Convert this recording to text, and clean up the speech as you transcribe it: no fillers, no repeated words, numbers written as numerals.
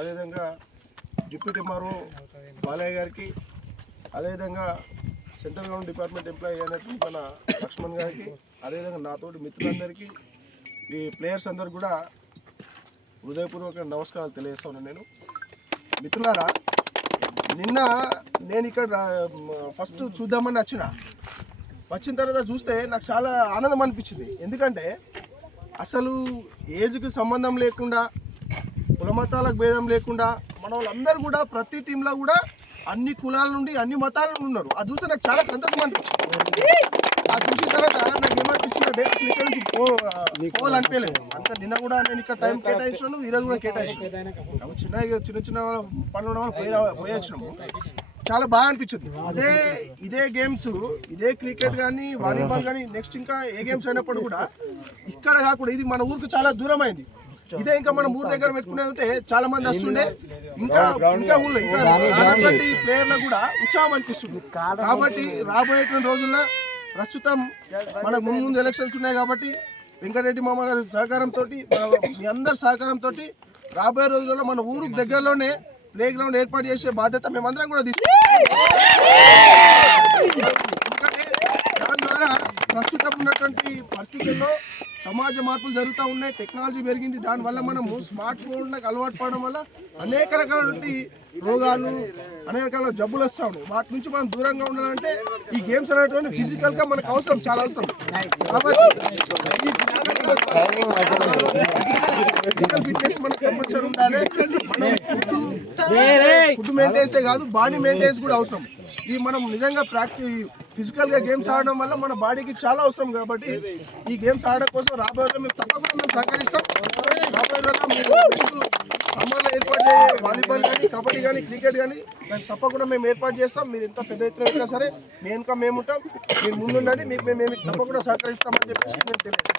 అదేవిధంగా deputy MRO Balayya గారికి, అదేవిధంగా సెంట్రల్ గవర్నమెంట్ డిపార్ట్మెంట్ ఎంప్లాయీ అయినట్టు మన లక్ష్మణ్ గారికి, అదేవిధంగా నాతోటి మిత్రులందరికీ, ఈ ప్లేయర్స్ అందరికి కూడా హృదయపూర్వక నమస్కారాలు తెలియజేస్తాను. నేను మిత్రులారా, నిన్న నేను ఇక్కడ ఫస్ట్ చూద్దామని వచ్చిన తర్వాత చూస్తే నాకు చాలా ఆనందం అనిపించింది. ఎందుకంటే అసలు ఏజ్కి సంబంధం లేకుండా, కులమతాలకు భేదం లేకుండా మన వాళ్ళందరూ కూడా ప్రతి టీంలో కూడా అన్ని కులాల నుండి అన్ని మతాల నుండి ఉన్నారు. అది చూస్తే నాకు చాలా సంతోషం అనిపించింది. అది చూసిన తర్వాత నాకు ఏమనిపించిందంటే అసలు ఇక్కడ నుంచి పోవాలనిపించలేదు. అంత నిన్న కూడా నేను ఇక్కడ టైం కేటాయించాను, ఈరోజు కూడా కేటాయించాను. చిన్న పనులు పోయి వచ్చినాము. చాలా బాగా అనిపించింది. ఇదే గేమ్స్, ఇదే క్రికెట్ కానీ వాలీబాల్ కానీ నెక్స్ట్ ఇంకా ఏ గేమ్స్ అయినప్పుడు కూడా ఇక్కడ కాకుండా ఇది మన ఊరికి చాలా దూరం అయింది. ఇదే ఇంకా మనం ఊరు దగ్గర పెట్టుకునే ఉంటే చాలా మంది వస్తుండే, ఇంకా ఊళ్ళో ఇంకా ప్లేయర్లకు కూడా ఉత్సాహం అనిపిస్తుంది. కాబట్టి రాబోయేటువంటి రోజుల్లో ప్రస్తుతం మనకు ముందు ఎలక్షన్స్ ఉన్నాయి కాబట్టి వెంకటరెడ్డి మామ గారి సహకారంతో, మీ అందరి సహకారంతో రాబోయే రోజుల్లో మన ఊరికి దగ్గరలోనే ప్లే గ్రౌండ్ ఏర్పాటు చేసే బాధ్యత మేమందరం కూడా తీసుకుంటాం. దాని ద్వారా ప్రస్తుతం ఉన్నటువంటి పరిస్థితుల్లో సమాజ మార్పులు జరుగుతూ ఉన్నాయి, టెక్నాలజీ పెరిగింది. దానివల్ల మనము స్మార్ట్ ఫోన్లకు అలవాటు పడడం వల్ల అనేక రకాలైన రోగాలు, అనేక రకాల జబ్బులు వస్తూ ఉన్నాయి. వాటి నుంచి మనం దూరంగా ఉండాలంటే ఈ గేమ్స్ అనేటువంటి ఫిజికల్గా మనకు అవసరం, చాలా అవసరం. కాబట్టి ఫిజికల్ ఫిట్నెస్ మనకు కంపల్సరీ ఉండాలి. ఫుడ్ మెయింటెన్స్ కాదు, బాడీ మెయింటెన్స్ కూడా అవసరం. ఈ మనం నిజంగా ఫిజికల్గా గేమ్స్ ఆడడం వల్ల మన బాడీకి చాలా అవసరం. కాబట్టి ఈ గేమ్స్ ఆడడం కోసం రాబోయే మేము తప్పకుండా మేము సహకరిస్తాం. రాబోయే సమ్మర్లో ఏర్పాటు చేసే వాలీబాల్ కానీ, కబడ్డీ కానీ, క్రికెట్ కానీ దాన్ని తప్పకుండా మేము ఏర్పాటు చేస్తాం. మీరు ఎంత పెద్ద ఎత్తున అయినా సరే మేము ఉంటాం. మీరు ముందుండండి, మీకు మేము తప్పకుండా సహకరిస్తామని చెప్పేసి నేను తెలియజేస్తాం.